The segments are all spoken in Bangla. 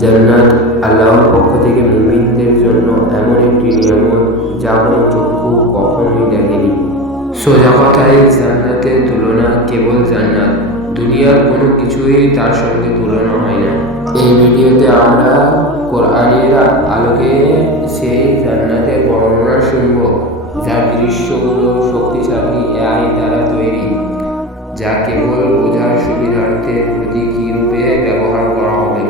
জান্নাত আল্লাহর পক্ষ থেকে মুমিনদের জন্য এমন একটি নিয়ামত যা কোনো চক্ষু কখনোই দেখেনি। সোজা কথায় জান্নাতের তুলনা কেবল জান্নাত, দুনিয়ার কোনো কিছুই তার সঙ্গে তুলনা হয় না। এই ভিডিওতে আমরা কোরআনের আলোকে সেই জান্নাতের বর্ণনা শুনব, যার দৃশ্যগুলো শক্তিশালী এআই দ্বারা তৈরি, যা কেবল বোঝার সুবিধার্থে প্রতীকী রূপে ব্যবহার করা হবে।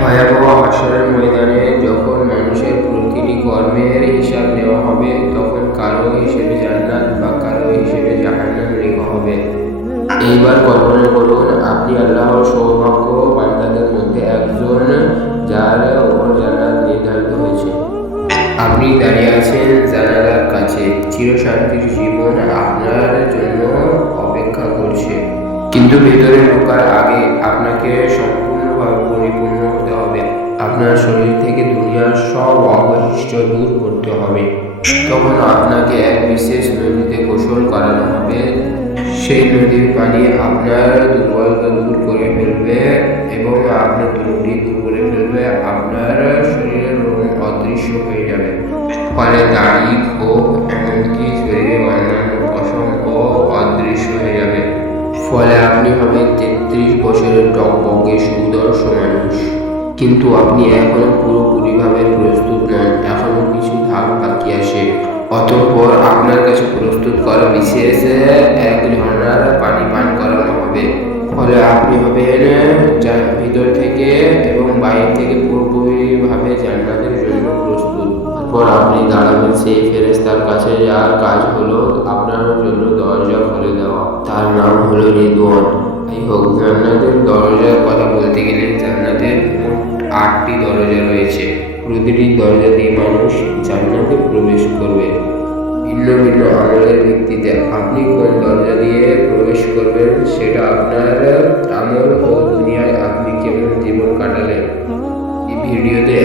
ভয়াবহ হাসরের ময়দানে যখন মানুষের প্রতিটি কর্মের হিসাব নেওয়া হবে, তখন কারো হিসেবে জান্নাত বা কারো হিসেবে জাহান্নাম লেখা হবে। এইবার কল্পনা করুন, আপনি আল্লাহর সৌভাগ্য বান্দাদের মধ্যে একজন, যার ওপর জান্নাত নির্ধারিত হয়েছে। আপনি দাঁড়িয়ে আছেন জানালার কাছে, চিরশান্তির জীবন আপনার জন্য অপেক্ষা করছে। কিন্তু ভেতরে ঢোকার আগে আপনাকে সম্পূর্ণভাবে পরিপূর্ণ হতে হবে। আপনার শরীর থেকে দুনিয়ার সব অবশিষ্ট দূর করতে হবে। তখন আপনাকে এক বিশেষ নদীতে গোসল করানো হবে। সেই নদীর পানি আপনার দুর্বলতা দূর করে ফেলবে এবং আপনার ত্রুটি দূর করে ফেলবে। আপনার শরীরের রোগ অদৃশ্য হয়ে যাবে, ফলে দাড়ি, ক্ষোভ, এমনকি শরীরের অন্যান্য পশমও অদৃশ্য হয়ে যাবে। ফলে আপনি হবেন 33 বছরের টকবকে সুদর্শ মানুষ। কিন্তু আপনি এখনো পুরোপুরিভাবে প্রস্তুত নন, এখনো কিছু ধাপ বাকি আছে। অতঃপর আপনার কাছে প্রস্তুত করা বিশেষ এক ঝর্ণার পানি পান করানো হবে। ফলে আপনি হবেন ভিতর থেকে এবং বাইরে থেকে পুরোপুরিভাবে জান্নাতের জন্য প্রস্তুত। তারপর আপনি দাঁড়াবেন সেই ফেরেশতার কাছে, যার কাজ হলো আপনার জন্য দরজা খুলে দেওয়া। তার নাম হলো রিদওয়ান। যাই হোক, জান্নাতের দরজার কথা বলতে গেলে জান্নাতের মোট 8টি দরজা রয়েছে। প্রতিটি দরজা দিয়ে মানুষ জান্নাতে প্রবেশ করবে ভিন্ন ভিন্ন আমলের ভিত্তিতে। আপনি কোন দরজা দিয়ে প্রবেশ করবেন সেটা আপনার আমল ও দুনিয়ায় আপনি কেমন জীবন কাটালেন। এই ভিডিওতে